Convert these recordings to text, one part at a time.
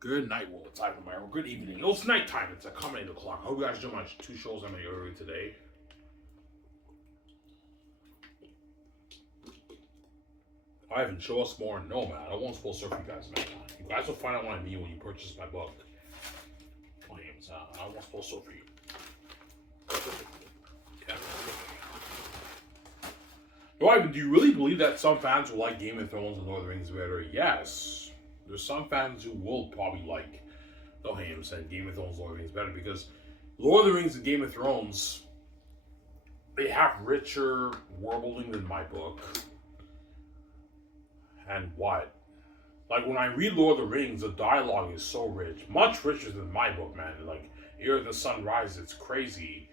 Good night, world. It's Ivan Meyer. Good evening. It's nighttime. It's coming 8 o'clock. I hope you guys do my two shows I made earlier today. Ivan, show us more. No, man. I won't spoil surf you guys, man. You guys will find out what I mean when you purchase my book. Claims. I won't spoil surf for you. Yeah. No, Ivan, do you really believe that some fans will like Game of Thrones and Lord of the Rings better? Yes. There's some fans who will probably like the Hams and Game of Thrones, Lord of the Rings better because Lord of the Rings and Game of Thrones, they have richer world building than my book. And what? Like when I read Lord of the Rings, the dialogue is so rich, much richer than my book, man. Like Ere the Sun Rises, it's crazy.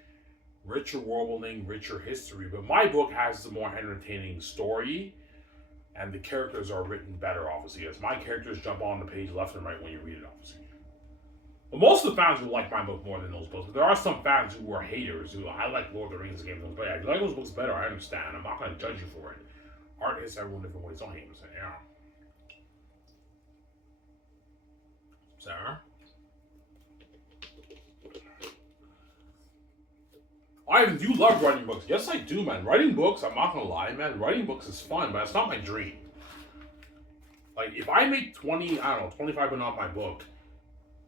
Richer world building, richer history. But my book has the more entertaining story, and the characters are written better, obviously. As my characters jump on the page left and right when you read it, obviously. But most of the fans will like my book more than those books. But there are some fans who are haters who I like Lord of the Rings and Game of Thrones. But yeah, if you like those books better, I understand. I'm not going to judge you for it. Art hits everyone different ways. Don't hate me, yeah. Sarah? Ivan, do you love writing books? Yes, I do, man. Writing books, I'm not gonna lie, man. Writing books is fun, but it's not my dream. Like, if I make 20, I don't know, 25 and off my book,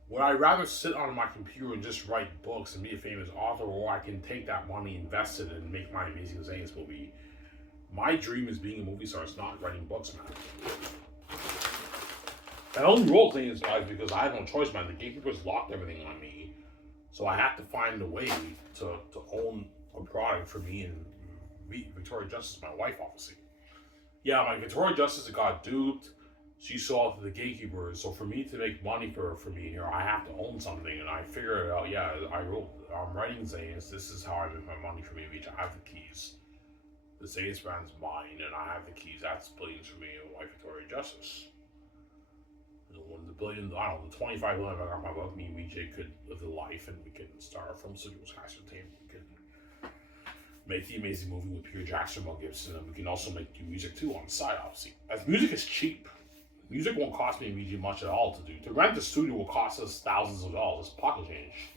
would I rather sit on my computer and just write books and be a famous author, or I can take that money, invest it, and make my Amazing Xanus movie? My dream is being a movie star. It's not writing books, man. I only wrote Xanus, guys, because I had no choice, man. The gatekeepers locked everything on me. So I had to find a way to own a product for me and Victoria Justice, my wife, obviously. Yeah, my Victoria Justice got duped. She sold to the gatekeepers. So for me to make money for me here, I have to own something. And I figured it out. Yeah, I'm writing Xanus. This is how I make my money for me. I have the keys. The Xanus brand's mine, and I have the keys. That's billions for me and my wife, Victoria Justice. When the billion, I don't know, the 25 million I got my book, me and VJ could live the life and we can start our film studio with Sky Entertainment. We can make the amazing movie with Peter Jackson, Mel Gibson, and we can also make new music too on the side, obviously. As music is cheap. Music won't cost me and VJ much at all to do. To rent the studio will cost us thousands of dollars, pocket change.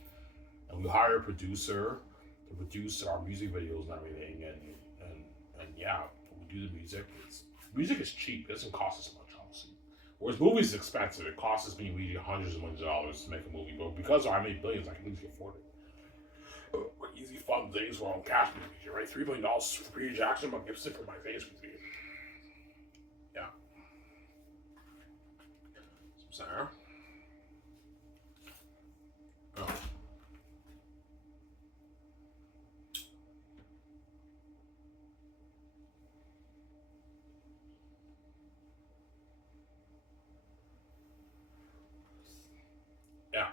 And we hire a producer to produce our music videos and everything, and yeah, we do the music. Music is cheap, it doesn't cost us much. Whereas movies is expensive. It costs me really hundreds of millions of dollars to make a movie. But because I made billions, I can easily afford it. Easy fun things for on cash movies, right? $3 billion for Peter Jackson, but Gibson for my Xanus movie. Yeah. Sarah? Oh. Yeah.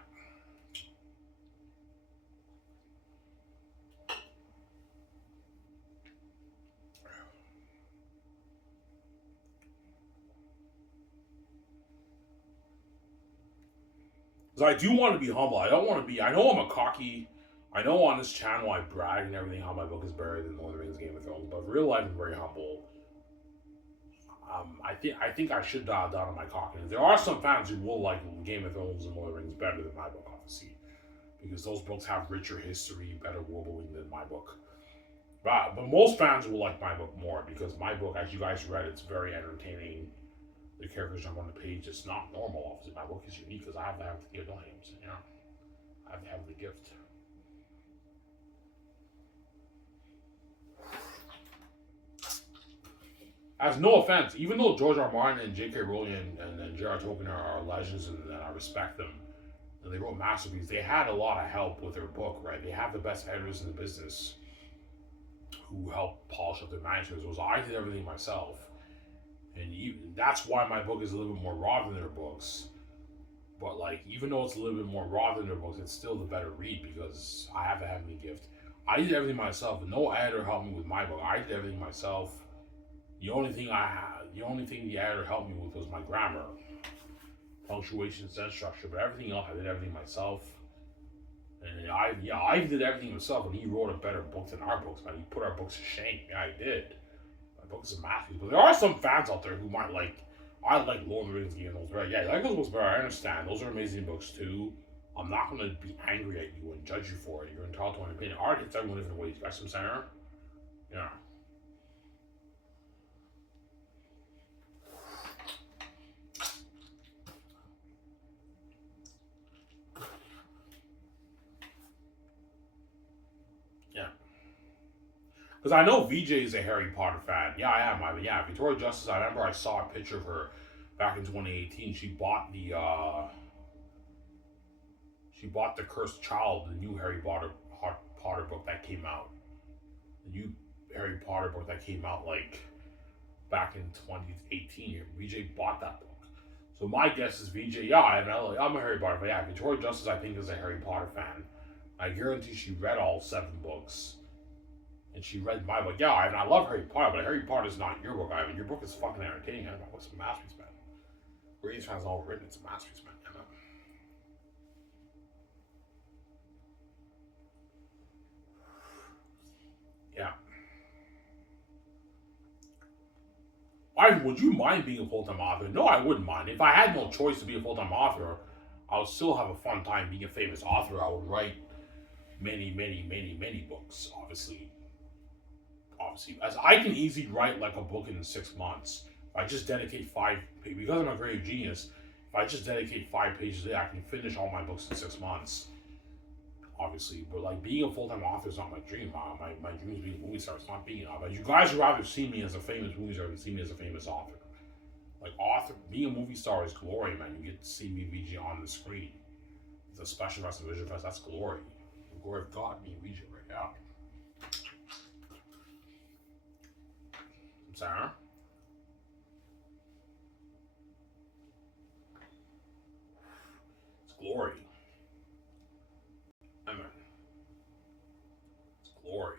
Because I do want to be humble. I don't want to be. I know I'm a cocky. I know on this channel I brag and everything how my book is better than Lord of the Rings, Game of Thrones, but real life I'm very humble. I think I should dial down on my cockiness. There are some fans who will like Game of Thrones and Lord of the Rings better than my book, obviously, because those books have richer history, better world building than my book. But most fans will like my book more because my book, as you guys read, it's very entertaining. The characters jump on the page. It's not normal. Obviously, my book is unique because I have to have the gift names. You know, I have to have the gift. As no offense, even though George R. Martin and J.K. Rowling and J.R. Tolkien are legends and I respect them, and they wrote masterpieces, they had a lot of help with their book, right? They have the best editors in the business who helped polish up their manuscripts. I did everything myself. And that's why my book is a little bit more raw than their books. But like, even though it's a little bit more raw than their books, it's still the better read because I have a heavenly gift. I did everything myself. No editor helped me with my book. I did everything myself. The only thing the editor helped me with was my grammar, punctuation, sentence structure. But everything else, I did everything myself. And I did everything myself. And he wrote a better book than our books, man. He put our books to shame. Yeah, I did. Book is a masterpiece, but there are some fans out there who might like I like Lord of the Rings Game of Thrones better. Yeah, I like those books better. I understand. Those are amazing books too. I'm not gonna be angry at you and judge you for it. You're entitled to an opinion. Art hits everyone different ways. You got some center? Yeah. Yeah. Because I know VJ is a Harry Potter fan. Yeah, I am. Yeah, Victoria Justice. I remember I saw a picture of her back in 2018. She bought the Cursed Child, the new Potter book that came out. The new Harry Potter book that came out like back in 2018. VJ bought that book. So my guess is VJ. Yeah, I'm a Harry Potter fan. Yeah, Victoria Justice I think is a Harry Potter fan. I guarantee she read all 7 books. And she read my book. Yeah, I love Harry Potter, but Harry Potter is not your book. Your book is fucking entertaining. My book's a masterpiece, man. Radiance fans all written. It's a masterpiece, man. Yeah. Would you mind being a full-time author? No, I wouldn't mind. If I had no choice to be a full-time author, I would still have a fun time being a famous author. I would write many, many, many, many books, obviously, as I can easily write like a book in 6 months. If I just dedicate because I'm a creative genius, if I just dedicate 5 pages a day, I can finish all my books in 6 months. Obviously, but like being a full-time author is not my dream. My dream is being a movie star. It's not being an author. You guys would rather see me as a famous movie star than see me as a famous author. Being a movie star is glory, man. You get to see me VJ on the screen. It's a special fest, Vision Fest. That's glory. The glory of God, me and VJ right now. Sarah? It's glory. Amen. It's glory.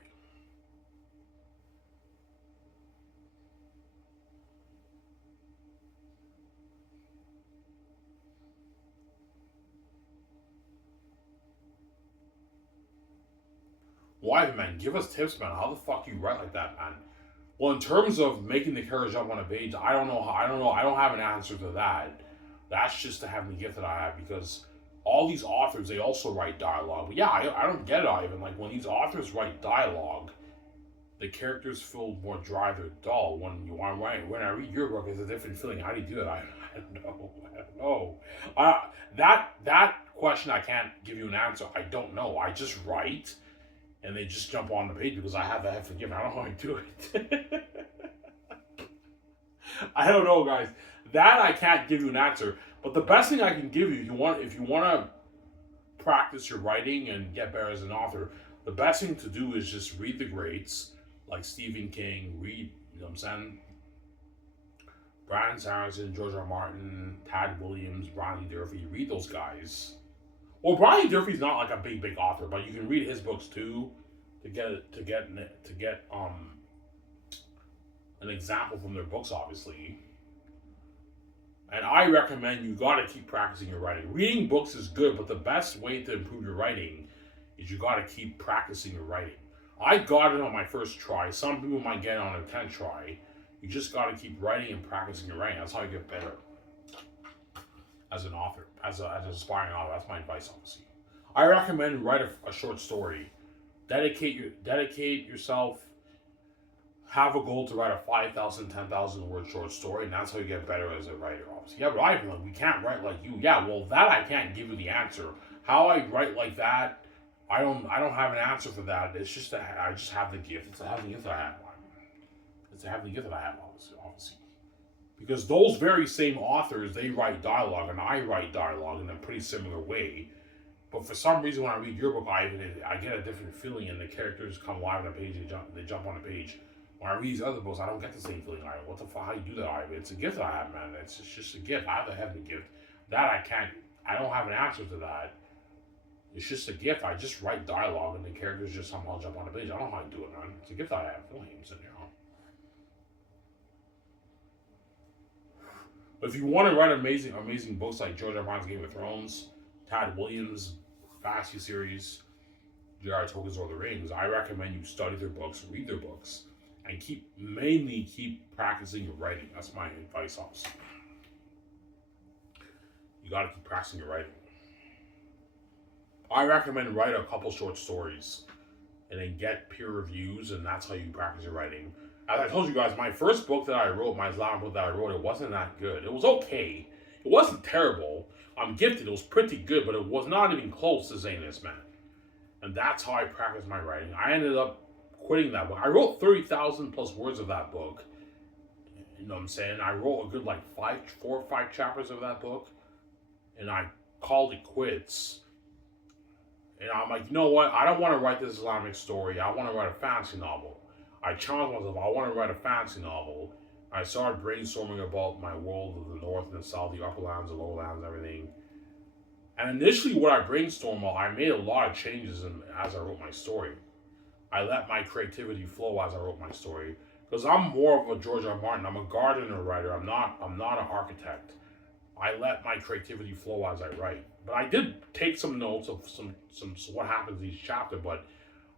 Why, man? Give us tips, man. How the fuck do you write like that, man? Well, in terms of making the character jump on a page, I don't know. I don't know. I don't have an answer to that. That's just the heavenly gift that I have because all these authors, they also write dialogue. But yeah, I don't get it, Ivan. Like when these authors write dialogue, the characters feel more dry, they're dull. When I read your book, it's a different feeling. How do you do that? I don't know. I don't know. That question I can't give you an answer. I don't know. I just write and they just jump on the page because I have that forgiven. I don't know how to do it. I don't know, guys. That I can't give you an answer. But the best thing I can give you, if you want to practice your writing and get better as an author, the best thing to do is just read the greats like Stephen King. Read, you know what I'm saying? Brandon Sanderson, George R. Martin, Tad Williams, Brian Lee Durfee. Read those guys. Well, Brian Lee Durfee's not like a big author, but you can read his books too to get an example from their books, obviously. And I recommend you gotta keep practicing your writing. Reading books is good, but the best way to improve your writing is you gotta keep practicing your writing. I got it on my first try. Some people might get it on their 10th try. You just gotta keep writing and practicing your writing. That's how you get better as an author, as an aspiring author. That's my advice, obviously. I recommend write a short story. Dedicate yourself. Have a goal to write a 5,000, 10,000 word short story, and that's how you get better as a writer, obviously. Yeah, but Ivan, we can't write like you. Yeah, well, that I can't give you the answer. How I write like that, I don't have an answer for that. It's just that I just have the gift. It's a heavenly gift that I have. It's a heavenly gift that I have, obviously. Because those very same authors, they write dialogue, and I write dialogue in a pretty similar way. But for some reason, when I read your book, I get a different feeling, and the characters come alive on a page. They jump on a page. When I read these other books, I don't get the same feeling. What the fuck? How you do that, Ivan? It's a gift that I have, man. It's just a gift. I have a heavenly gift. That I can't. I don't have an answer to that. It's just a gift. I just write dialogue, and the characters just somehow jump on the page. I don't know how to do it, man. It's a gift that I have. Williams, you know. But if you want to write amazing books like George R. Martin's Game of Thrones, Tad Williams' Fantasy series, J.R. Tolkien's Lord of the Rings, I recommend you study their books, read their books, and mainly keep practicing your writing. That's my advice, obviously. You gotta keep practicing your writing. I recommend write a couple short stories and then get peer reviews, and that's how you practice your writing. As I told you guys, my first book that I wrote, my Islamic book that I wrote, it wasn't that good. It was okay. It wasn't terrible. I'm gifted. It was pretty good, but it was not even close to Xanus, man. And that's how I practiced my writing. I ended up quitting that book. I wrote 30,000 plus words of that book. You know what I'm saying? I wrote a good like 4 or 5 chapters of that book, and I called it quits. And I'm like, you know what? I don't want to write this Islamic story. I want to write a fantasy novel. I challenged myself. I want to write a fantasy novel. I started brainstorming about my world of the north and the south, the upper lands, the lower lands, everything. And initially, what I brainstormed, I made a lot of changes as I wrote my story. I let my creativity flow as I wrote my story, because I'm more of a George R. Martin. I'm a gardener writer. I'm not an architect. I let my creativity flow as I write. But I did take some notes of some what happens in each chapter, but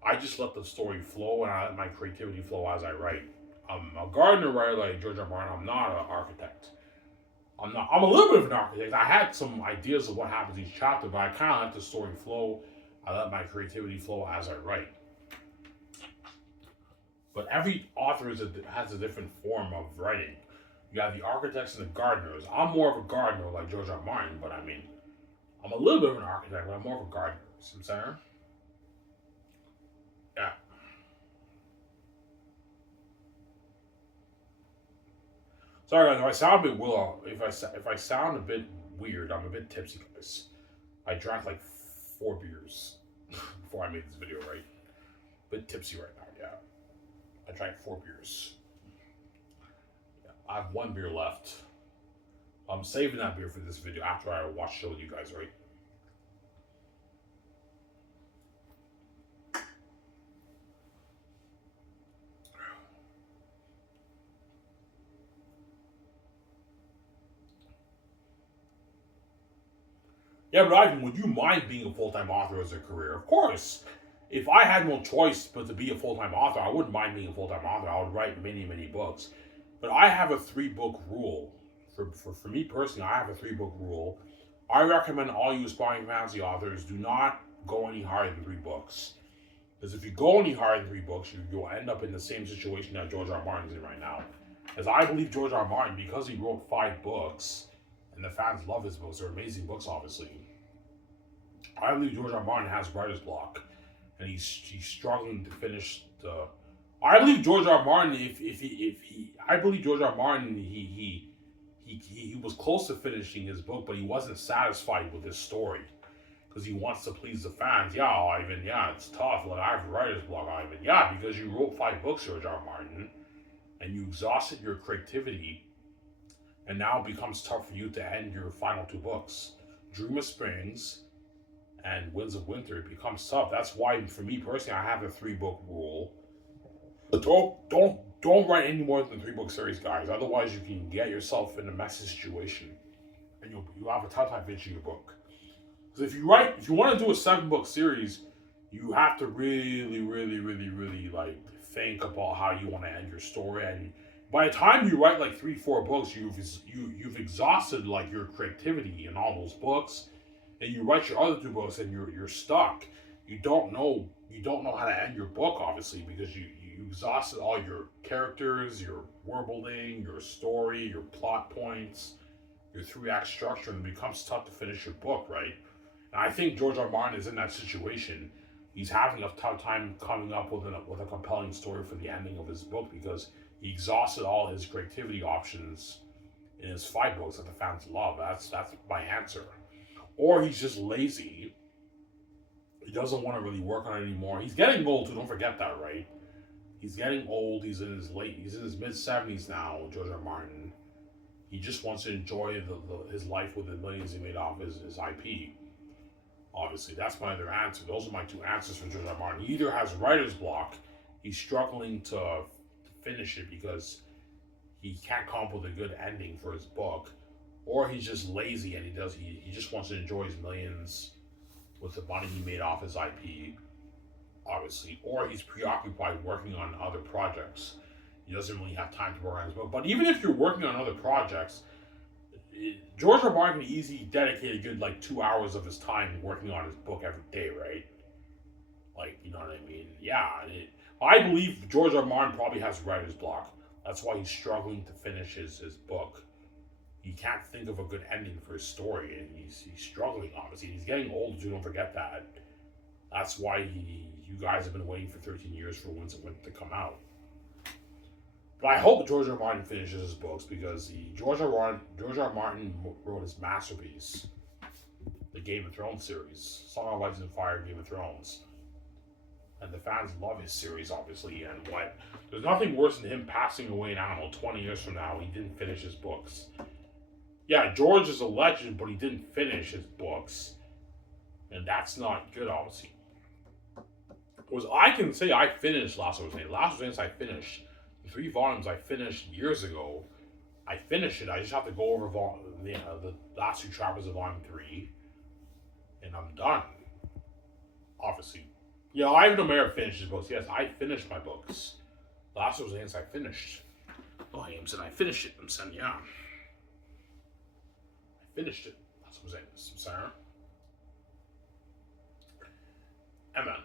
I just let the story flow and I let my creativity flow as I write. I'm a gardener writer like George R. Martin. I'm not an architect. I'm a little bit of an architect. I had some ideas of what happens each chapter, but I kind of let the story flow. I let my creativity flow as I write. But every author has a different form of writing. You have the architects and the gardeners. I'm more of a gardener like George R. Martin, but I mean, I'm a little bit of an architect, but I'm more of a gardener. See what I'm saying? Yeah. Sorry guys, if I sound a bit if I sound a bit weird, I'm a bit tipsy, guys. I drank like 4 beers before I made this video, right? A bit tipsy right now, yeah. I drank 4 beers. Yeah, I have 1 beer left. I'm saving that beer for this video after I watch show with you guys, right? Yeah, but Ivan, would you mind being a full-time author as a career? Of course. If I had no choice but to be a full-time author, I wouldn't mind being a full-time author. I would write many, many books. But I have a 3-book rule. For me personally, I have a 3-book rule. I recommend all you aspiring fantasy authors do not go any higher than 3 books. Because if you go any higher than 3 books, you'll end up in the same situation that George R. Martin's in right now. As I believe George R. Martin, because he wrote 5 books, and the fans love his books, they're amazing books, obviously. I believe George R. Martin has writer's block, and he's struggling to finish the. I believe George R. Martin, I believe George R. Martin, he was close to finishing his book, but he wasn't satisfied with his story because he wants to please the fans. Yeah, Ivan. Yeah, it's tough. Like I have writer's block, Ivan. Yeah, because you wrote 5 books, George R. Martin, and you exhausted your creativity, and now it becomes tough for you to end your final 2 books, Dream of Springs and Winds of Winter. It becomes tough. That's why, for me personally, I have a 3-book rule. Don't write any more than 3-book series, guys. Otherwise, you can get yourself in a messy situation, and you'll have a tough time finishing your book. Because if you want to do a 7-book series, you have to really, really, really, really like think about how you want to end your story. And by the time you write like 3-4 books, you've exhausted like your creativity in all those books. And you write your other 2 books, and you're stuck. You don't know how to end your book, obviously, because you exhausted all your characters, your world building, your story, your plot points, your 3-act structure, and it becomes tough to finish your book, right? And I think George R. Martin is in that situation. He's having a tough time coming up with a compelling story for the ending of his book because he exhausted all his creativity options in his 5 books that the fans love. That's my answer. Or he's just lazy. He doesn't want to really work on it anymore. He's getting old too, don't forget that, right? He's getting old. He's in his mid-70s now, George R. Martin. He just wants to enjoy his life with the millions he made off his IP. Obviously, that's my other answer. Those are my 2 answers for George R. Martin. He either has writer's block, he's struggling to finish it because he can't come up with a good ending for his book, or he's just lazy and he just wants to enjoy his millions with the money he made off his IP, obviously, or he's preoccupied working on other projects. He doesn't really have time to work on his book. But even if you're working on other projects, George R. Martin can easily dedicate a good like 2 hours of his time working on his book every day, right? Like, you know what I mean? Yeah. I believe George R. Martin probably has writer's block. That's why he's struggling to finish his book. He can't think of a good ending for his story, and he's struggling. Obviously, he's getting old. Too, don't forget that. That's why you guys have been waiting for 13 years for Winds of Winter to come out. But I hope George R. Martin finishes his books because George R. Martin wrote his masterpiece, the Game of Thrones series, Song of Ice and Fire, Game of Thrones, and the fans love his series, obviously. And what there's nothing worse than him passing away in, I don't know, 20 years from now. He didn't finish his books. Yeah, George is a legend, but he didn't finish his books, and that's not good, obviously. Because I can say I finished Last of Us. Last of Us I finished. The 3 volumes I finished years ago. I finished it. I just have to go over the last 2 chapters of volume 3, and I'm done. Obviously. Yeah, Ivan O'Mara finished his books. Yes, I finished my books. Last of Us I finished. Oh, I said I finished it. I'm saying, yeah. I finished it. That's what I'm saying. Sarah. Amen.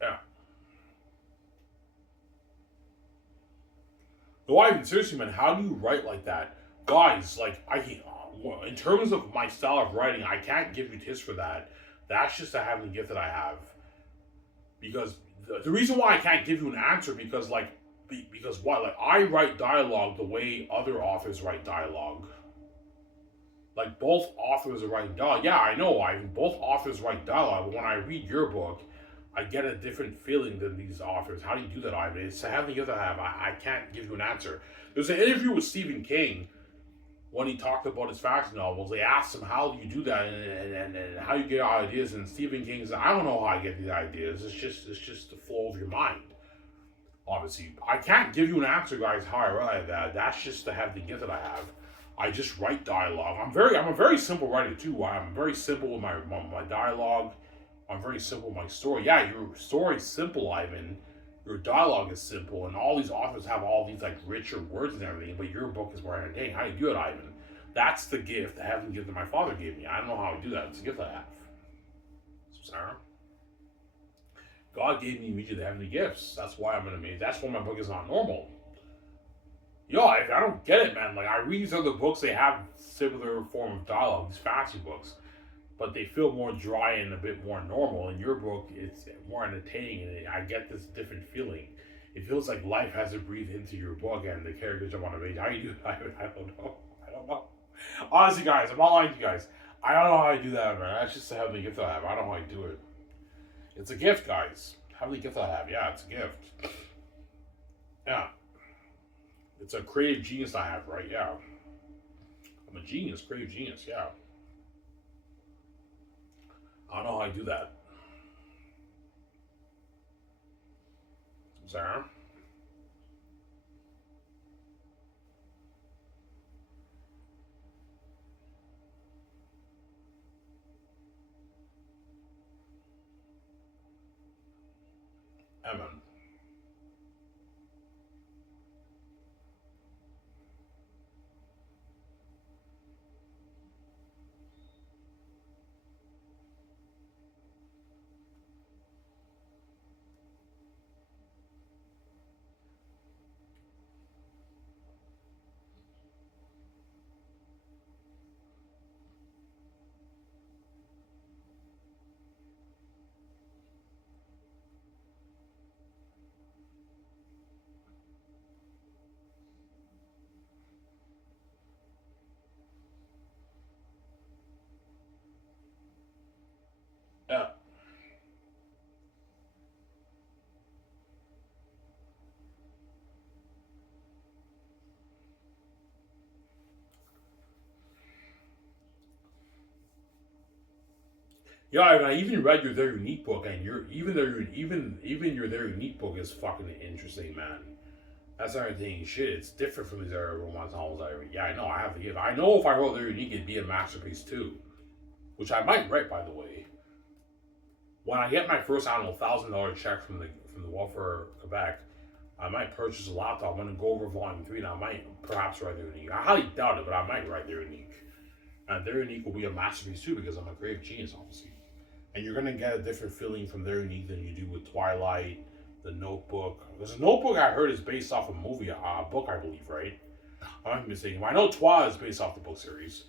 Yeah. No, Ivan, seriously, man, how do you write like that? Guys, like, in terms of my style of writing, I can't give you tips for that. That's just a having gift that I have. Because the reason why I can't give you an answer, because what? Like, I write dialogue the way other authors write dialogue. Like, both authors are writing dialogue. Yeah, I know, Ivan, both authors write dialogue, but when I read your book, I get a different feeling than these authors. How do you do that, Ivan? It's a having gift that I have. I can't give you an answer. There's an interview with Stephen King when he talked about his fantasy novels. They asked him, how do you do that and how you get ideas? And Stephen King said, I don't know how I get these ideas. It's just the flow of your mind. Obviously, I can't give you an answer, guys, how I write that. That's just the having gift that I have. I just write dialogue. I'm a very simple writer too. I'm very simple with my dialogue. I'm very simple with my story. Yeah, your story's simple, Ivan. Your dialogue is simple, and all these authors have all these like richer words and everything, but your book is more entertaining. How do you do it, Ivan? That's the gift, the heaven gift that my father gave me. I don't know how I do that. It's a gift I have. Sarah? God gave me immediately the heavenly gifts. That's why I'm an amazing. That's why my book is not normal. Yo, I don't get it, man. Like, I read these other books, they have similar form of dialogue, these fantasy books, but they feel more dry and a bit more normal. In your book, it's more entertaining, and I get this different feeling. It feels like life has to breathe into your book, and the characters jump on a page. How you do? I don't know. Honestly, guys, I'm not lying to you guys. I don't know how I do that, man. That's just a heavenly gift I have. I don't know how I do it. It's a gift, guys. Heavenly gift I have. Yeah, it's a gift. Yeah. It's a creative genius I have, right? Yeah. I'm a genius, creative genius, yeah. I don't know how I do that. Sarah? Evan. Yeah. Yeah, I even read your Their Unique book, and even your Their Unique book is fucking interesting, man. That's another thing. Shit, it's different from these other romance novels I read. Yeah, I know. I have to give. I know if I wrote Their Unique, it'd be a masterpiece too, which I might write, by the way. when I get my first, I don't know, $1,000 check from the welfare of Quebec, I might purchase a laptop. I'm gonna go over volume 3, and I might perhaps write their unique. I highly doubt it, but I might write their unique. And their unique will be a masterpiece too, because I'm a creative genius, obviously. And you're gonna get a different feeling from their unique than you do with Twilight, the Notebook. There's a Notebook I heard is based off a movie, a book, I believe, right? I might be mistaken. I know Twilight is based off the book series.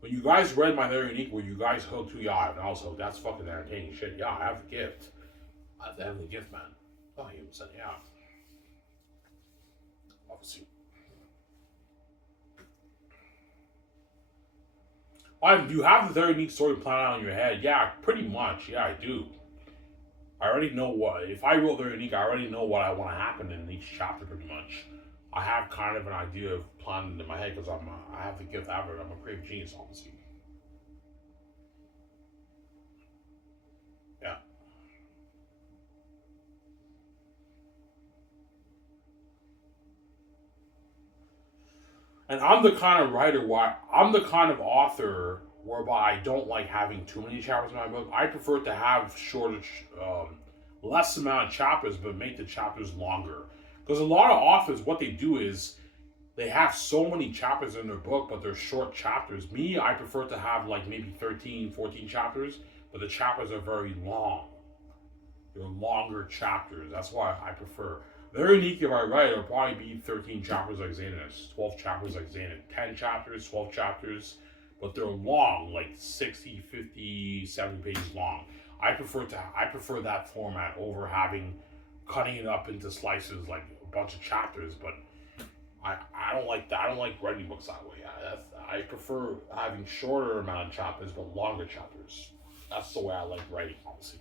When you guys read my Their Unique, were you guys hooked too? Yeah, and I was hooked. That's fucking entertaining shit. Yeah, I have the gift. I have the heavenly gift, man. Oh, he said, yeah. Obviously. Do you have the Their Unique story planned out in your head? Yeah, pretty much. Yeah, I do. I already know what, if I wrote Their Unique, I already know what I want to happen in each chapter, pretty much. I have kind of an idea of planning in my head because I have the gift of it. I'm a creative genius, obviously. Yeah. And I'm the kind of writer I'm the kind of author whereby I don't like having too many chapters in my book. I prefer to have shorter, less amount of chapters, but make the chapters longer. Because a lot of authors, what they do is they have so many chapters in their book, but they're short chapters. Me, I prefer to have like maybe 13, 14 chapters, but the chapters are very long. They're longer chapters. That's why I prefer. Very unique if I write, it'll probably be 13 chapters like Xanus, 12 chapters like Xanus, 10 chapters, 12 chapters, but they're long, like 60, 50, 70 pages long. I prefer that format over having cutting it up into slices like a bunch of chapters, but I don't like that. I don't like writing books that way. I prefer having shorter amount of chapters but longer chapters. That's the way I like writing, honestly.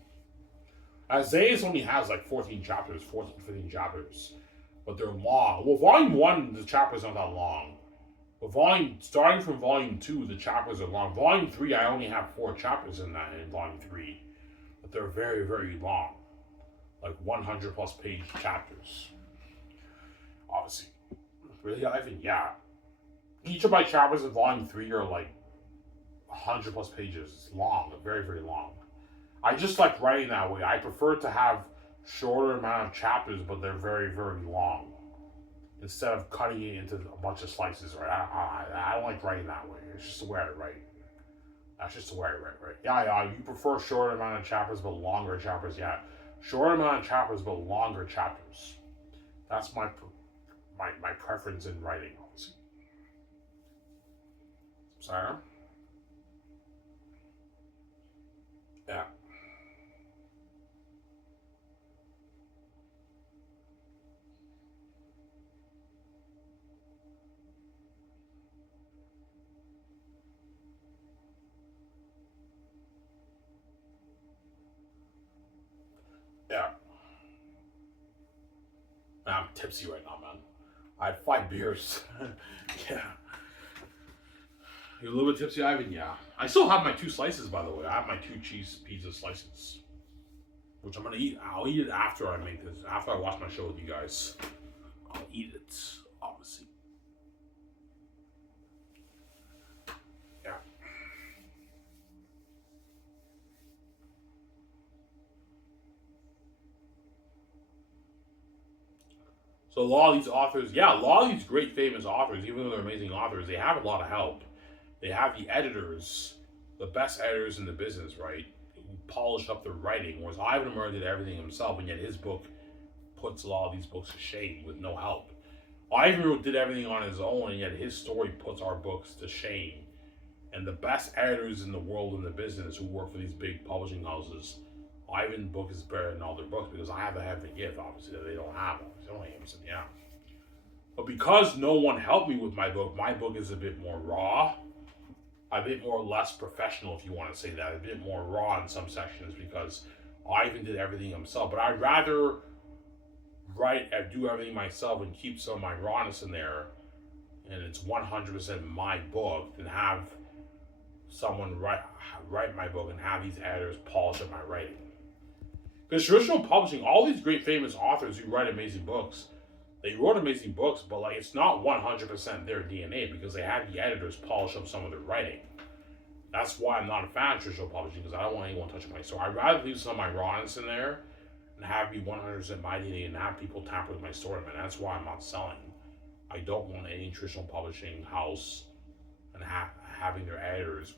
Xanus only has like 14 chapters, 14, 15 chapters, but they're long. Well, volume 1, the chapters aren't that long. But starting from volume 2, the chapters are long. Volume 3, I only have 4 chapters in volume 3, but they're very, very long. Like 100 plus page chapters. Obviously. Really, Ivan? Yeah. Each of my chapters in volume 3 are like 100 plus pages. It's long, very, very long. I just like writing that way. I prefer to have shorter amount of chapters, but they're very, very long. Instead of cutting it into a bunch of slices, right? I don't like writing that way. It's just the way I write. That's just the way I write, right? Yeah, you prefer shorter amount of chapters, but longer chapters, yeah. Shorter amount of chapters, but longer chapters. That's my preference in writing, obviously. Sorry? Yeah. Yeah. I'm tipsy right now, man. I had 5 beers. Yeah. You're a little bit tipsy, Ivan? Yeah. I still have my 2 slices, by the way. I have my 2 cheese pizza slices, which I'm gonna eat. I'll eat it after I make this. After I watch my show with you guys, I'll eat it. Obviously. Yeah. So a lot of these authors, yeah, a lot of these great famous authors, even though they're amazing authors, they have a lot of help. They have the editors, the best editors in the business, right? Who polish up their writing. Whereas Ivan Murray did everything himself, and yet his book puts a lot of these books to shame with no help. Ivan Murray did everything on his own, and yet his story puts our books to shame. And the best editors in the world in the business who work for these big publishing houses, Ivan's book is better than all their books because I have a heavenly gift, obviously, that they don't have. They only have some, yeah. But because no one helped me with my book is a bit more raw, a bit more less professional, if you want to say that, a bit more raw in some sections because Ivan did everything himself. But I'd rather write and do everything myself and keep some of my rawness in there, and it's 100% my book, than have someone write my book and have these editors polish up my writing. Because traditional publishing, all these great famous authors who write amazing books, they wrote amazing books, but like it's not 100% their DNA because they had the editors polish up some of their writing. That's why I'm not a fan of traditional publishing, because I don't want anyone touching my story. I'd rather leave some of my rawness in there and have me 100% my DNA and have people tamper with my story, man. That's why I'm not selling. I don't want any traditional publishing house and having their editors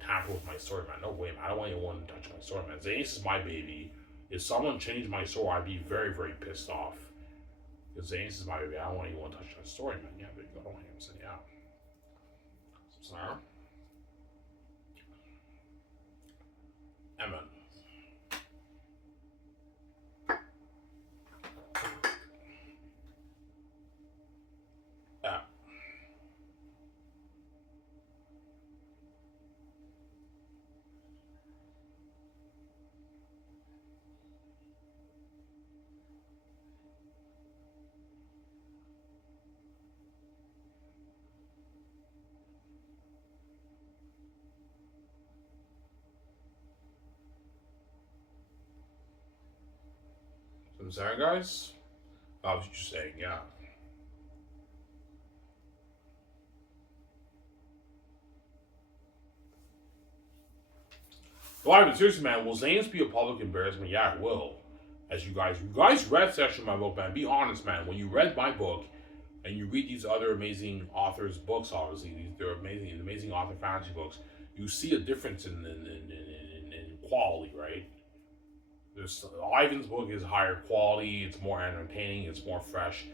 tamper with my story, man. No way, man. I don't want anyone to touch my story, man. Xanus is my baby. If someone changed my story, I'd be very, very pissed off. Because Xanus is my baby. I don't want anyone to touch my story, man. Yeah, there you go. I don't want him to say, yeah. Sorry. Emma. Yeah. I'm sorry, guys. I was just saying, yeah. Well, I mean, seriously, man, will Zane's be a public embarrassment? Yeah, it will. As you guys read section of my book, man. Be honest, man. When you read my book and you read these other amazing authors' books, obviously, they're amazing author fantasy books. You see a difference in quality, right? Ivan's book is higher quality. It's more entertaining. It's more fresh,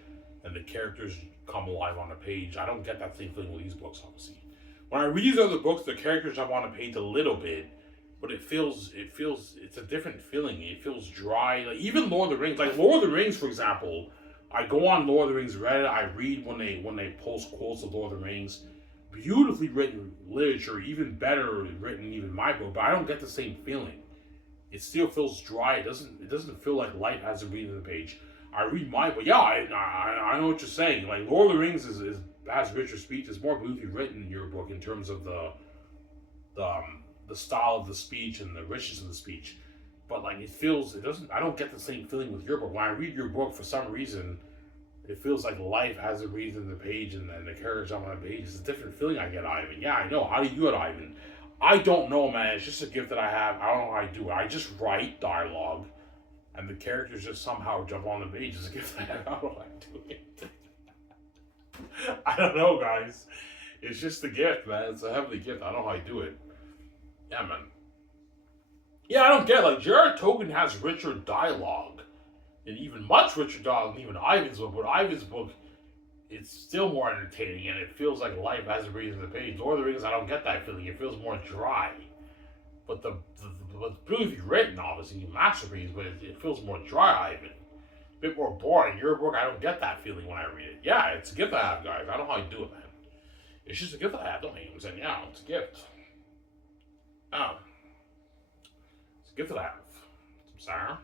and the characters come alive on the page. I don't get that same feeling with these books, obviously. When I read these other books, the characters jump on the page a little bit, but it's a different feeling. It feels dry. Like even Lord of the Rings, like Lord of the Rings, for example. I go on Lord of the Rings Reddit. I read when they post quotes of Lord of the Rings. Beautifully written literature, even better written even my book, but I don't get the same feeling. It still feels dry. It doesn't feel like life has a read on the page. I read my book. Yeah, I know what you're saying. Like Lord of the Rings has richer speech. It's more beautifully written in your book in terms of the style of the speech and the richness of the speech. But like it doesn't. I don't get the same feeling with your book. When I read your book, for some reason, it feels like life has a reason on the page and the characters on the page. It's a different feeling I get, Ivan. Yeah, I know. How do you do it, Ivan? I don't know, man. It's just a gift that I have. I don't know how I do it. I just write dialogue, and the characters just somehow jump on the page. It's a gift that I have. I don't know how I do it. I don't know, guys. It's just a gift, man. It's a heavenly gift. I don't know how I do it. Yeah, man. Yeah, I don't get it. Like, Jared Tolkien has richer dialogue, and even much richer dialogue than even Ivan's book. But Ivan's book, it's still more entertaining, and it feels like life has a reason to the page. Lord of the Rings, I don't get that feeling. It feels more dry. But the beautifully written, obviously, masterpiece, but it feels more dry, Ivan. A bit more boring. Your book, I don't get that feeling when I read it. Yeah, it's a gift I have, guys. I don't know how I do it, man. It's just a gift I have, don't you? I'm saying, yeah, it's a gift. Oh. It's a gift that I have. I'm sorry.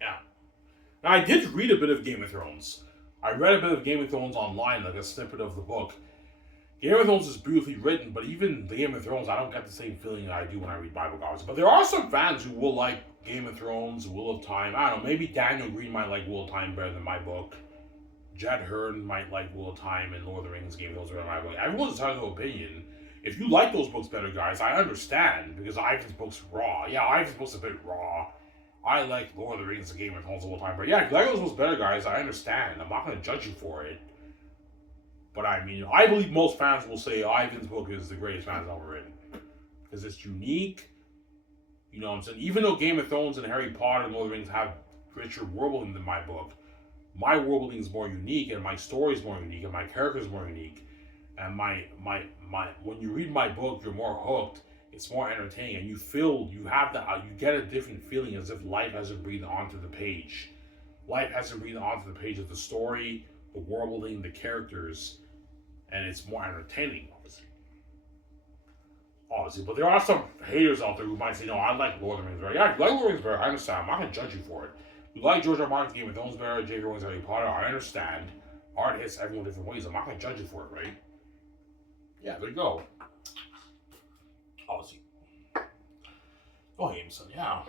Yeah. Now, I did read a bit of Game of Thrones. I read a bit of Game of Thrones online, like a snippet of the book. Game of Thrones is beautifully written, but even the Game of Thrones, I don't get the same feeling that I do when I read Bible novels. But there are some fans who will like Game of Thrones, Wheel of Time. I don't know, maybe Daniel Green might like Wheel of Time better than my book. Jed Hearn might like Wheel of Time and Lord of the Rings, Game of Thrones better than my book. Everyone's entitled to opinion. If you like those books better, guys, I understand, because Ivan's book's raw. Yeah, Ivan's book's a bit raw. I like Lord of the Rings and Game of Thrones all the time. But yeah, if you like those books better, guys, I understand. I'm not going to judge you for it. But I mean, I believe most fans will say Ivan's book is the greatest fantasy novel written. Because it's unique. You know what I'm saying? Even though Game of Thrones and Harry Potter and Lord of the Rings have richer world building than my book, my world building is more unique, and my story is more unique, and my character is more unique. And my when you read my book, you're more hooked. It's more entertaining, and you get a different feeling, as if life hasn't breathed onto the page. Life hasn't breathed onto the page of the story, the world building, the characters, and it's more entertaining, obviously. But there are some haters out there who might say, no, I like Lord of the Rings better. Yeah, if you like Lord of the Rings better, I understand. I'm not going to judge you for it. If you like George R. R. Martin's Game of Thrones better, J.K. Rowling's Harry Potter, I understand. Art hits everyone different ways. I'm not going to judge you for it, right? Yeah, there you go. Obviously. Oh, Jameson, yeah.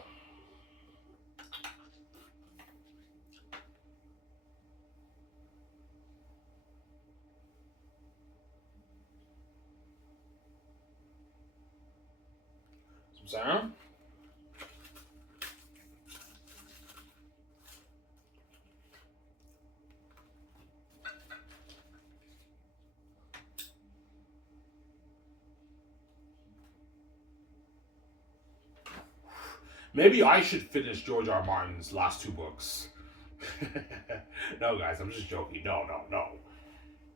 Sarah? Maybe I should finish George R. R. Martin's last two books. No, guys, I'm just joking. No, no, no.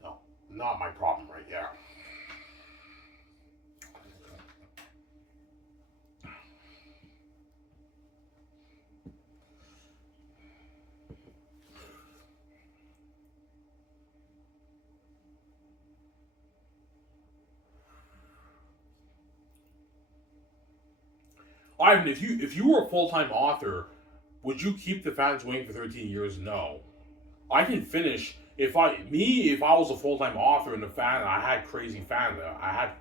No, not my problem right there. Ivan, if you were a full-time author, would you keep the fans waiting for 13 years? No. I can finish if I was a full-time author and the fan I had crazy fans. I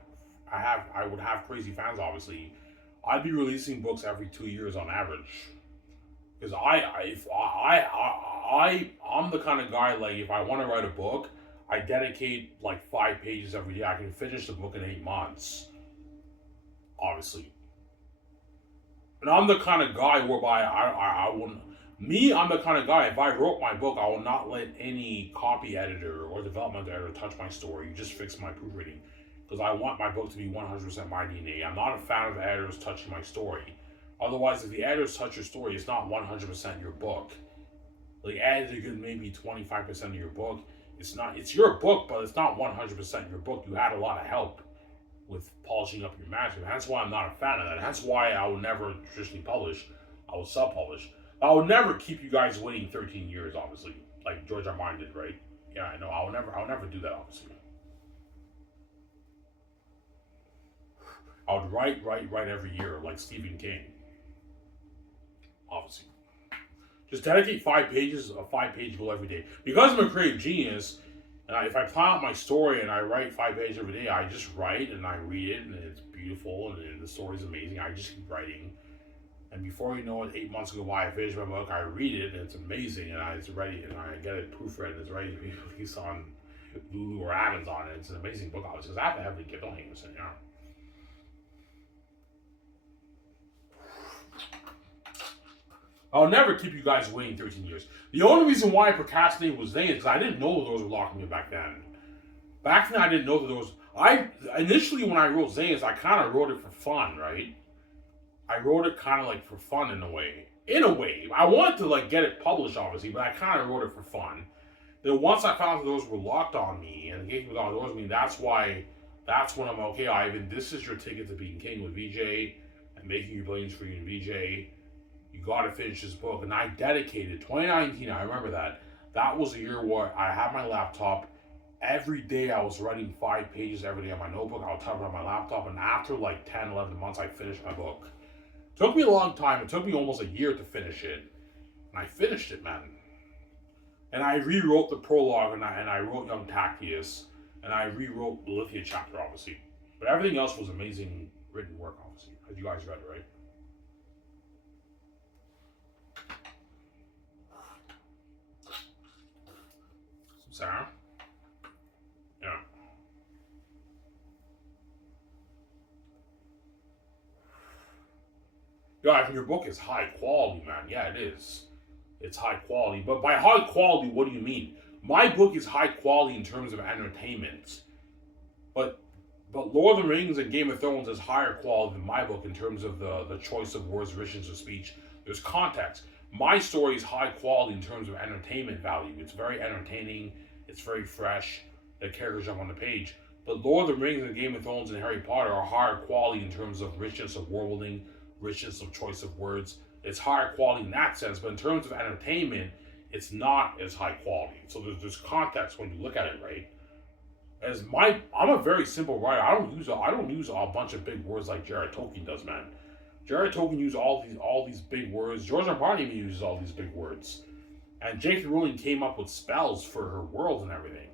would have crazy fans obviously. I'd be releasing books every 2 years on average. Because I'm the kind of guy, like, if I want to write a book, I dedicate like 5 pages every day. I can finish the book in 8 months. Obviously. And I'm the kind of guy whereby I wouldn't. I'm the kind of guy, if I wrote my book, I will not let any copy editor or development editor touch my story, just fix my proofreading. Because I want my book to be 100% my DNA. I'm not a fan of editors touching my story. Otherwise, if the editors touch your story, it's not 100% your book. The editor could maybe 25% of your book. It's your book, but it's not 100% your book. You had a lot of help with polishing up your manuscript. That's why I'm not a fan of that. That's why I will never traditionally publish. I will sub-publish. I will never keep you guys waiting 13 years, obviously, like George R. R. Martin did, right? Yeah, I know. I'll never do that, obviously. I would write every year, like Stephen King. Obviously, just dedicate 5 pages, a 5-page goal every day. Because I'm a creative genius, and if I plan out my story and I write 5 pages every day, I just write and I read it and it's beautiful and the story's amazing. I just keep writing. And before you know it, 8 months go by, I finish my book, I read it and it's amazing and it's ready and I get it proofread and it's ready to be released on Lulu or Amazon and it's an amazing book, obviously, because I have to have the Kindle hangers in there. I'll never keep you guys waiting 13 years. The only reason why I procrastinated was then because I didn't know the doors were locking me back then. Back then, I didn't know the doors. Initially when I wrote Xanus, I kind of wrote it for fun, right? I wrote it kind of like for fun in a way. I wanted to like get it published, obviously, but I kind of wrote it for fun. Then once I found the doors were locked on me and the gates were locked on me, that's when I'm okay, Ivan. This is your ticket to being king with VJ and making your billions for you and VJ. You got to finish this book. And I dedicated 2019. I remember that. That was a year where I had my laptop. Every day I was writing 5 pages every day on my notebook. I would type it on my laptop. And after like 10, 11 months, I finished my book. It took me a long time. It took me almost a year to finish it. And I finished it, man. And I rewrote the prologue and I wrote Young Tactius. And I rewrote the Lithia chapter, obviously. But everything else was amazing written work, obviously. As you guys read, right? Sarah? Yeah. Yeah, I think your book is high quality, man. Yeah, it is. It's high quality. But by high quality, what do you mean? My book is high quality in terms of entertainment. But Lord of the Rings and Game of Thrones is higher quality than my book in terms of the choice of words, richness of speech. There's context. My story is high quality in terms of entertainment value. It's very entertaining. It's very fresh. The characters jump on the page. But Lord of the Rings and Game of Thrones and Harry Potter are higher quality in terms of richness of world building, richness of choice of words. It's higher quality in that sense. But in terms of entertainment, it's not as high quality. So there's context when you look at it, right? I'm a very simple writer. I don't use a bunch of big words like Jared Tolkien does, man. Jared Tolkien uses all these big words. George R. R. Martin even uses all these big words. And J.K. Rowling came up with spells for her world and everything.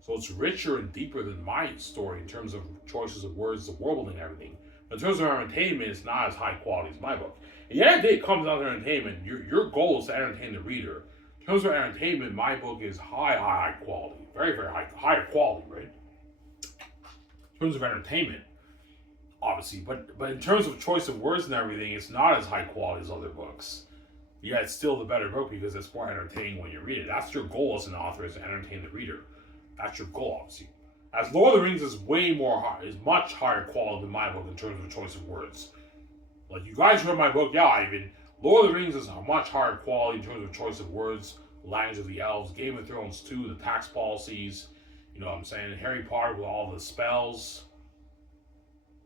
So it's richer and deeper than my story in terms of choices of words, the world building and everything. But in terms of entertainment, it's not as high quality as my book. And yeah, it comes down to entertainment. Your goal is to entertain the reader. In terms of entertainment, my book is high quality. Very, very higher quality, right? In terms of entertainment. obviously. But in terms of choice of words and everything, it's not as high quality as other books. Yeah, it's still the better book because it's more entertaining when you read it. That's your goal as an author, is to entertain the reader. That's your goal, obviously. As Lord of the Rings is is much higher quality than my book in terms of choice of words. Like, you guys read my book, yeah, Ivan. Lord of the Rings is a much higher quality in terms of choice of words, language of the elves, Game of Thrones too, the tax policies, you know what I'm saying? Harry Potter with all the spells.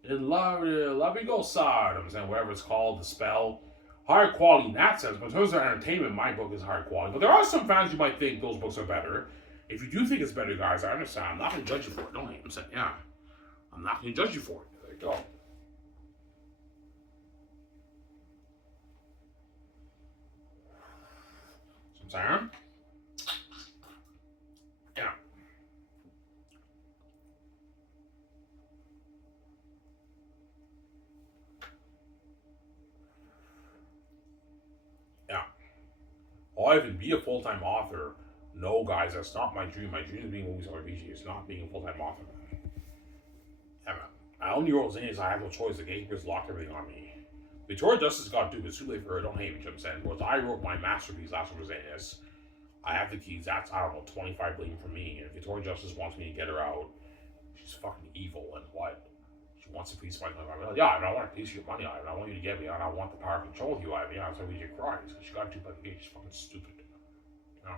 In Lavigo Sard, I'm saying, whatever it's called, the spell. Higher quality in that sense, but in terms of entertainment, my book is higher quality. But there are some fans who might think those books are better. If you do think it's better, guys, I understand. I'm not going to judge you for it. Don't hate. I'm saying, yeah. I'm not going to judge you for it. There you go. So I'm saying, yeah. Yeah. I'll even be a full-time author. No, guys, that's not my dream. My dream is being a movies RPG. It's not being a full-time author. Yeah, man. I only wrote Xanus. I have no choice. The gatekeepers locked everything on me. Victoria Justice got due. It's too late for her. Don't hate me, what I'm saying. Whereas I wrote my masterpiece last one was Xanus. I have the keys. That's, I don't know, 25 billion from me. And if Victoria Justice wants me to get her out, she's fucking evil. And what? She wants a piece of my money. I'm like, yeah, I want a piece of your money, Ivan. I want you to get me, and I want the power of control with you, Ivan. Yeah, so we get cries. She got duped by the gate. She's fucking stupid. You know?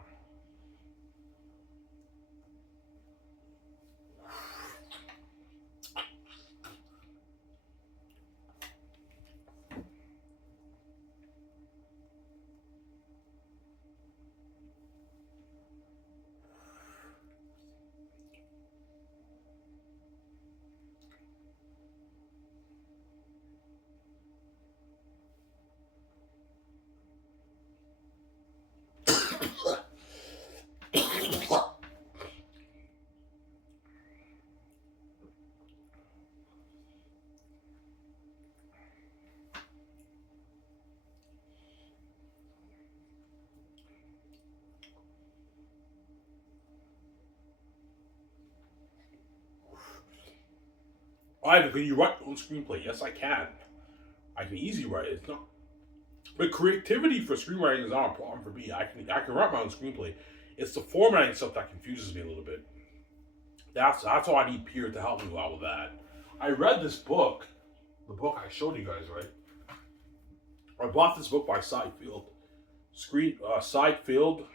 Ivan, can you write your own screenplay? Yes, I can. I can easily write it. It's not. But creativity for screenwriting is not a problem for me. I can write my own screenplay. It's the formatting stuff that confuses me a little bit. That's all I need Peter to help me out with that. I read this book, the book I showed you guys, right? I bought this book by Sidefield. Sidefield.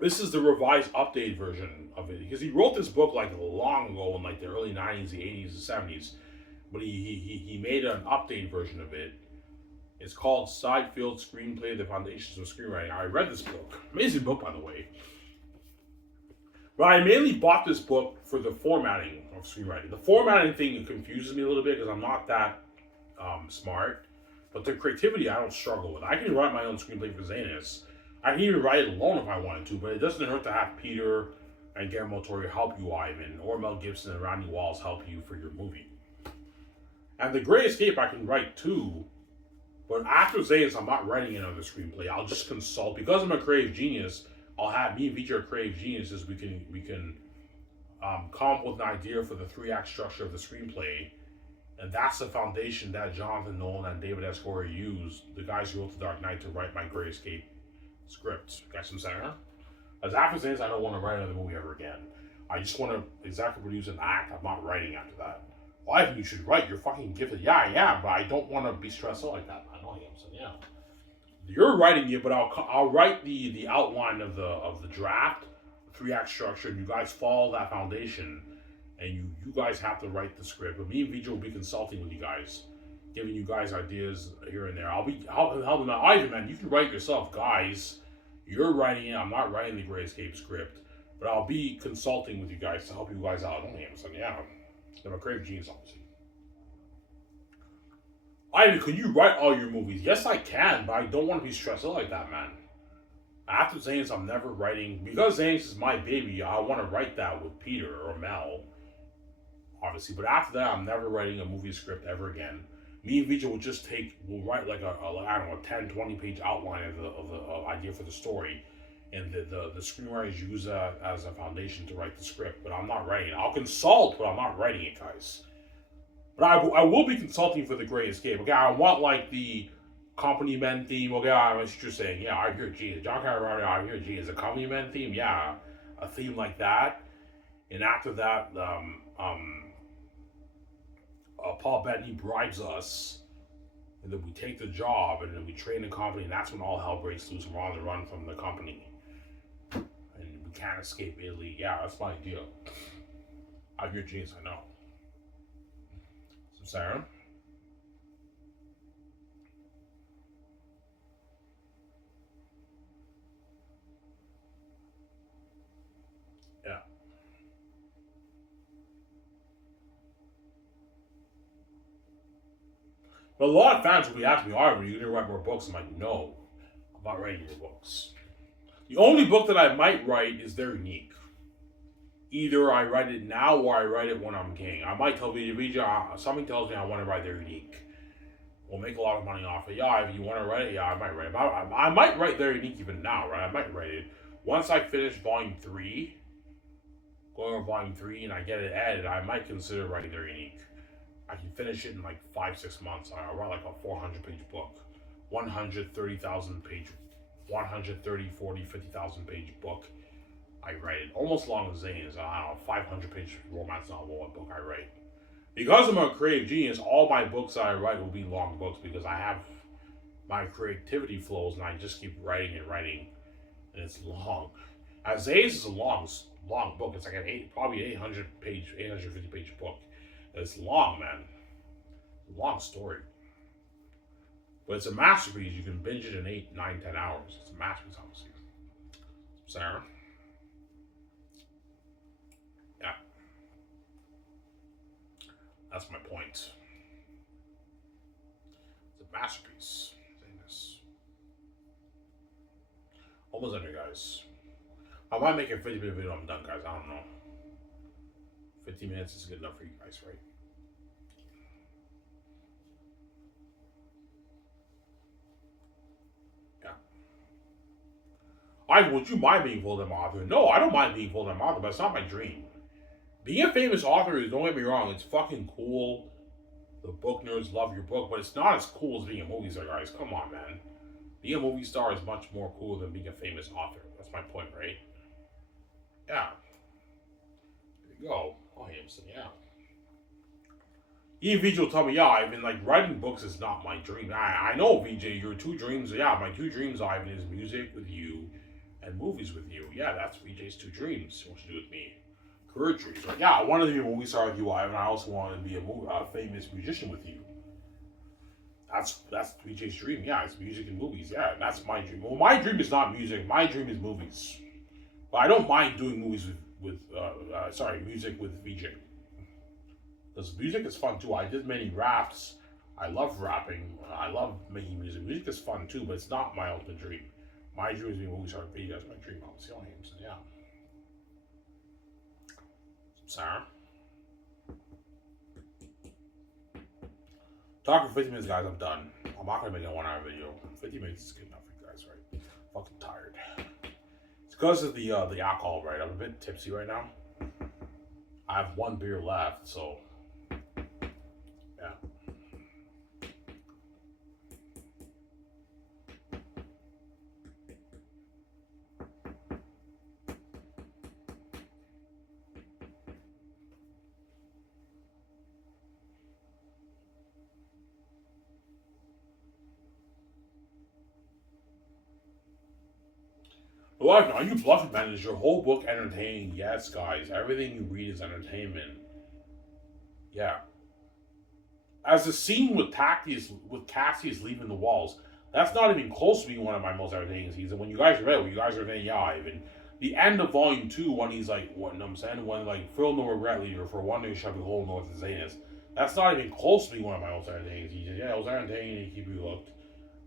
This is the revised, updated version of it because he wrote this book like long ago in like the early '90s, the '80s, the '70s, but he made an updated version of it. It's called Sidefield Screenplay: The Foundations of Screenwriting. I read this book, amazing book by the way. But I mainly bought this book for the formatting of screenwriting. The formatting thing confuses me a little bit because I'm not that smart. But the creativity I don't struggle with. I can write my own screenplay for Xanus. I can even write it alone if I wanted to, but it doesn't hurt to have Peter and Guillermo del Toro help you, Ivan, or Mel Gibson and Randy Walls help you for your movie. And The Great Escape I can write too, but after Xanus I'm not writing another screenplay. I'll just consult. Because I'm a creative genius, I'll have me and Vijay are creative geniuses. We can come up with an idea for the 3-act structure of the screenplay. And that's the foundation that Jonathan Nolan and David S. Goyer used, the guys who wrote The Dark Knight, to write my Great Escape script. Got some saying? As after Xanus, I don't want to write another movie ever again. I just want to exactly produce an act. I'm not writing after that. Well, I think you should write. You're fucking gifted. Yeah, I am, but I don't want to be stressed out like that. I know I am. So yeah, you're writing it, but I'll write the outline of the draft, 3-act structure, and you guys follow that foundation. And you guys have to write the script. But me and Vijay will be consulting with you guys, giving you guys ideas here and there. I'll be helping out. Ivan, man, you can write yourself, guys. You're writing it. I'm not writing the Great Escape script, but I'll be consulting with you guys to help you guys out. Don't understand? Yeah, I'm a creative genius, obviously. Ivan, can you write all your movies? Yes, I can, but I don't want to be stressed out like that, man. After Xanus, I'm never writing, because Xanus is my baby. I want to write that with Peter or Mel, obviously. But after that, I'm never writing a movie script ever again. Me and Vijay will write like a I don't know, a 10, 20 page outline of the idea for the story, and the screenwriters use that as a foundation to write the script. But I'm not writing it. I'll consult, but I'm not writing it, guys. But I will be consulting for the Great Escape. Okay, I want like the company men theme. Okay, I was just saying, yeah, I hear geez, John Carrera, I hear geez, a company men theme, yeah, a theme like that. And after that, Paul Bettany bribes us, and then we take the job, and then we train the company, and that's when all hell breaks loose, and we're on the run from the company, and we can't escape Italy. Yeah, that's my idea. I hear geez, I know. So Sarah. Yeah. But a lot of fans will be asking me, are you going to write more books? I'm like, no, I'm not writing more books. The only book that I might write is They're Unique. Either I write it now or I write it when I'm king. I might tell VJ, something tells me I want to write They're Unique. We'll make a lot of money off it. Yeah, if you want to write it, yeah, I might write it. I might write They're Unique even now, right? I might write it. Once I finish volume 3, going over volume 3, and I get it edited, I might consider writing They're Unique. I can finish it in like 5-6 months. I'll write like a 400-page book, 130,000 page, 130, 40, 50,000 page book. I write it almost as long as Xanus. I don't know, 500-page romance novel. What book I write? Because I'm a creative genius, all my books that I write will be long books because I have my creativity flows and I just keep writing and writing, and it's long. As Xanus is a long book. It's like probably 800-page, 850-page book. It's long, man. It's a long story. But it's a masterpiece. You can binge it in 8, 9, 10 hours. It's a masterpiece, obviously. Sarah? Yeah. That's my point. It's a masterpiece. Almost done here, guys. I might make a 50-minute video. I'm done, guys. I don't know. 50 minutes is good enough for you guys, right? Would you mind being full-time author? No, I don't mind being full-time author, but it's not my dream. Being a famous author is, don't get me wrong, it's fucking cool. The book nerds love your book, but it's not as cool as being a movie star, guys. Come on, man. Being a movie star is much more cool than being a famous author. That's my point, right? Yeah. There you go. Oh, Hamson, yeah. Even VJ will tell me, yeah, Ivan, like, writing books is not my dream. I know, VJ, your two dreams, yeah, my two dreams, Ivan, is music with you and movies with you. Yeah, that's VJ's two dreams. What to do with me? Career dreams. Right? Yeah, I wanted to be a movie star with you, Ivan. I also wanted to be a famous musician with you. That's VJ's dream. Yeah, it's music and movies. Yeah, that's my dream. Well, my dream is not music. My dream is movies. But I don't mind doing movies with music with VJ. Because music is fun too. I did many raps. I love rapping. I love making music. Music is fun too, but it's not my ultimate dream. My dream is being a movie star. But that's my dream. Obviously, on him. So yeah. Sarah. Talking for 50 minutes, guys. I'm done. I'm not gonna make a 1-hour video. 50 minutes is good enough for you guys, right? I'm fucking tired. It's because of the alcohol, right? I'm a bit tipsy right now. I have one beer left, so. Yeah. What? Are you bluffing, man? Is your whole book entertaining? Yes, guys. Everything you read is entertainment. Yeah. As the scene with Cassius leaving the walls, that's not even close to being one of my most entertaining scenes. And when you guys read it, you guys are saying, yeah, even the end of volume 2, when he's like, what I'm saying, when like, feel no regret, leader, for one day shall be whole north of Xanus. That's not even close to being one of my most entertaining scenes. Yeah, it was entertaining to keep you hooked.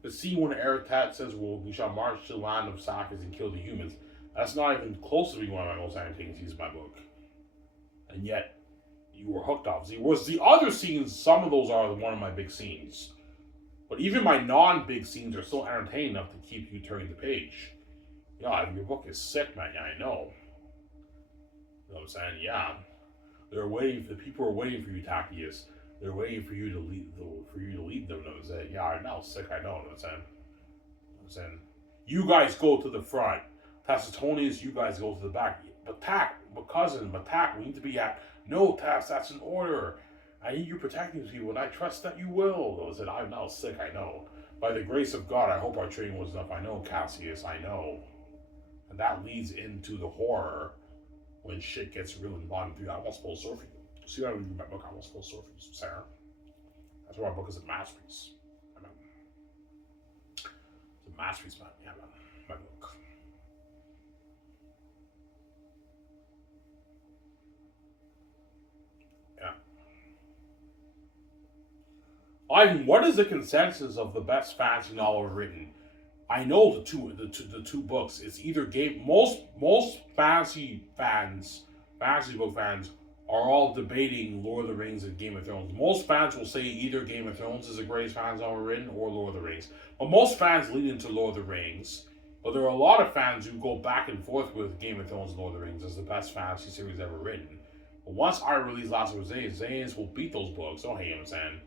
The scene when Ericat says, well, we shall march to the land of Sakis and kill the humans. That's not even close to being one of my most entertaining scenes in my book. And yet, you were hooked, obviously. Whereas the other scenes, some of those are one of my big scenes. But even my non-big scenes are still entertaining enough to keep you turning the page. Yeah, your book is sick, man. Yeah, I know. You know what I'm saying? Yeah. The people are waiting for you, Tacius. They're waiting for you to lead them. I said, yeah, I'm now sick. I know. I'm saying, you guys go to the front. Tacitonius, you guys go to the back. But cousin, we need to be at. No, Tass, that's an order. I need you protecting these people, and I trust that you will. I said, I'm now sick. I know. By the grace of God, I hope our training was enough. I know, Cassius. I know. And that leads into the horror when shit gets real in volume 3. I almost spoiled surfing. See what I read my book? I almost spoiled surfing, Sarah. That's why my book is a masterpiece. I mean, it's a masterpiece, man. Yeah, man. My book. Yeah. Ivan, what is the consensus of the best fantasy novel written? I know the two books. It's either most fantasy book fans are all debating Lord of the Rings and Game of Thrones. Most fans will say either Game of Thrones is the greatest fantasy novel written or Lord of the Rings. But most fans lean into Lord of the Rings. But there are a lot of fans who go back and forth with Game of Thrones and Lord of the Rings as the best fantasy series ever written. But once I release Last of Xanus, Xanus will beat those books. Don't hate him, saying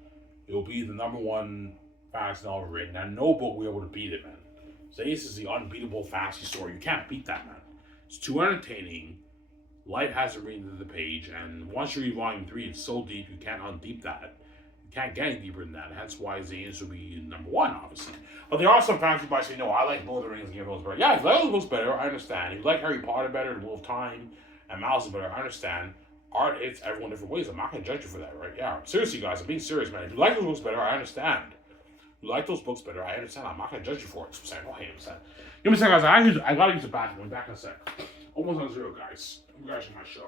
it will be the #1 fantasy novel written, and no book will be able to beat it, man. Xanus is the unbeatable fantasy story. You can't beat that, man. It's too entertaining. Life has to read into the page, and once you read Volume 3, it's so deep you can't undeep that. You can't get any deeper than that. Hence why Xanus will be #1, obviously. But there are some fans who might say, no, I like Lord of the Rings and Game of Thrones better. Yeah, if you like those books better, I understand. If you like Harry Potter better, The Wheel of Time, and Mouse better, I understand. Art hits everyone different ways. I'm not going to judge you for that, right? Yeah, seriously, guys, I'm being serious, man. If you like those books better, I understand. You like those books better, I understand. I'm not going to judge you for it. So I'm saying, don't hate him, saying. Give me a second, guys. I got to use the bathroom. I'm back in a sec. Almost on 0, guys. You guys are my show.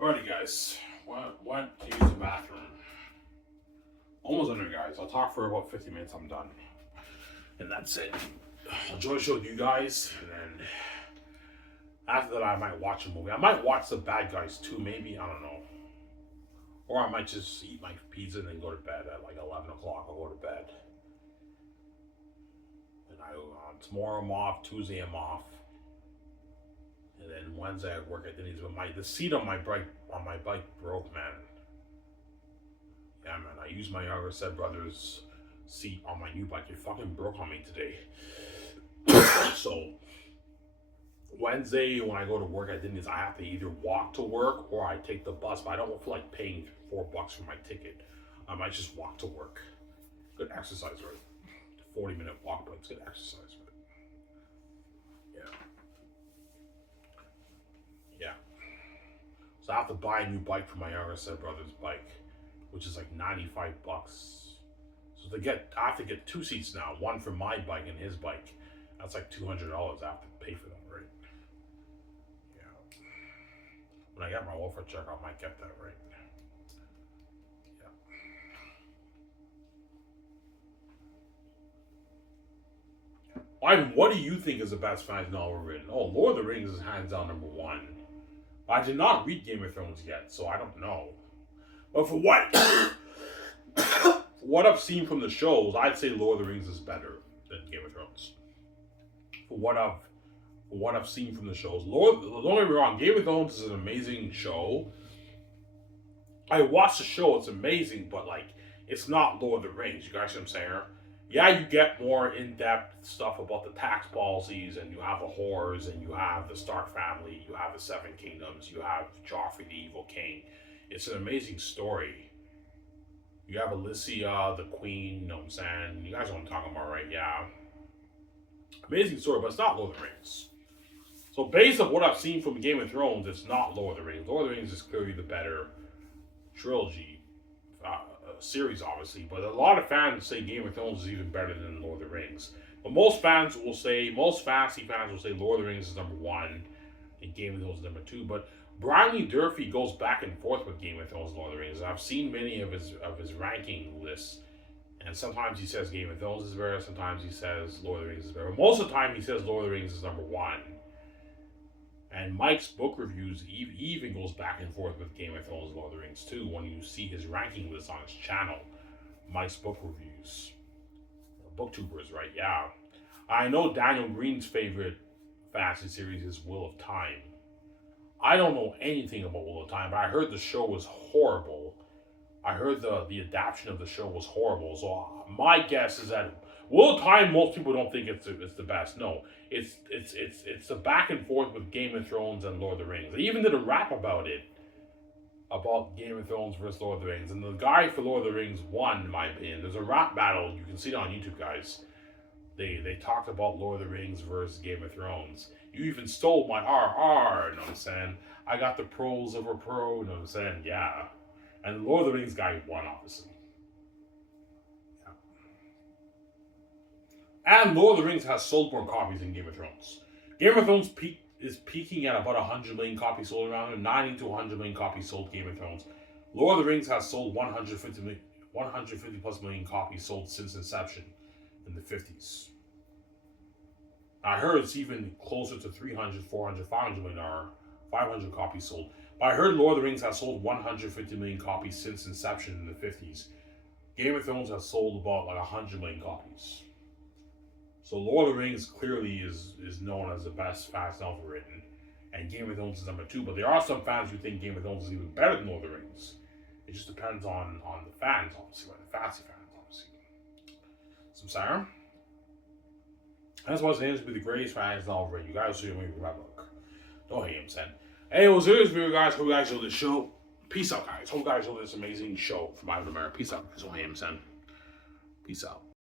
Alrighty, guys. Went to use the bathroom. Almost under, guys. I'll talk for about 50 minutes. I'm done. And that's it. I'll enjoy the show with you guys. And then after that, I might watch a movie. I might watch The Bad Guys too, maybe. I don't know. Or I might just eat my pizza and then go to bed at like 11 o'clock. I'll go to bed. And tomorrow I'm off. Tuesday I'm off. And then Wednesday I work at Denny's. But the seat on my bike broke, man. Yeah, man. I used my younger brother's seat on my new bike. It fucking broke on me today. So Wednesday when I go to work at Denny's, I have to either walk to work or I take the bus. But I don't feel like paying $4 for my ticket. I might just walk to work. Good exercise, right? 40-minute walk, but it's good exercise, right? So I have to buy a new bike for my younger brother's bike, which is like $95. So I have to get 2 seats now, one for my bike and his bike. That's like $200. I have to pay for that, right? Yeah. When I get my welfare check, I might get that, right? Yeah. Ivan, what do you think is the best fantasy novel written? Oh, Lord of the Rings is hands down number 1. I did not read Game of Thrones yet, so I don't know. But for what I've seen from the shows, I'd say Lord of the Rings is better than Game of Thrones. For what I've seen from the shows, don't get me wrong, Game of Thrones is an amazing show. I watched the show; it's amazing, but like, it's not Lord of the Rings. You guys see what I'm saying? Yeah, you get more in-depth stuff about the tax policies, and you have the whores, and you have the Stark family, you have the Seven Kingdoms, you have Joffrey, the evil king. It's an amazing story. You have Alicia, the queen, you know what I'm saying? You guys know what I'm talking about, right? Yeah. Amazing story, but it's not Lord of the Rings. So based on what I've seen from Game of Thrones, it's not Lord of the Rings. Lord of the Rings is clearly the better trilogy. Series, obviously, but a lot of fans say Game of Thrones is even better than Lord of the Rings. But most fantasy fans will say Lord of the Rings is number 1 and Game of Thrones is number 2. But Brian Lee Durfee goes back and forth with Game of Thrones and Lord of the Rings. I've seen many of his ranking lists, and sometimes he says Game of Thrones is better, sometimes he says Lord of the Rings is better. But most of the time he says Lord of the Rings is number 1. And Mike's book reviews even goes back and forth with Game of Thrones and Lord of the Rings too. When you see his ranking list on his channel, Mike's book reviews, booktubers, right? Yeah, I know Daniel Green's favorite fantasy series is Wheel of Time. I don't know anything about Wheel of Time, but I heard the show was horrible. I heard the adaptation of the show was horrible. So my guess is that Wheel of Time, most people don't think it's the best. No, it's a back and forth with Game of Thrones and Lord of the Rings. They even did a rap about it, about Game of Thrones versus Lord of the Rings. And the guy for Lord of the Rings won, in my opinion. There's a rap battle. You can see it on YouTube, guys. They talked about Lord of the Rings versus Game of Thrones. You even stole my RR, you know what I'm saying? I got the pros over pro, you know what I'm saying? Yeah. And the Lord of the Rings guy won, obviously. And Lord of the Rings has sold more copies than Game of Thrones. Game of Thrones is peaking at about 100 million copies sold around, 90 to 100 million copies sold Game of Thrones. Lord of the Rings has sold 150 plus million copies sold since inception in the 50s. I heard it's even closer to 300, 400, 500 million or 500 copies sold. But I heard Lord of the Rings has sold 150 million copies since inception in the 50s. Game of Thrones has sold about like 100 million copies. So Lord of the Rings clearly is known as the best fantasy novel written, and Game of Thrones is number 2. But there are some fans who think Game of Thrones is even better than Lord of the Rings. It just depends on the fans, obviously, the fantasy fans, obviously. So, Sarah, that's what's going to be the greatest fantasy novel written. You guys should read my book. Don't hate him, son. Hey, it was this video, guys. Hope you guys enjoyed this show. Peace out, guys. Hope you guys enjoyed this amazing show from Ivan America. Peace out. Don't hate him, son. Peace out.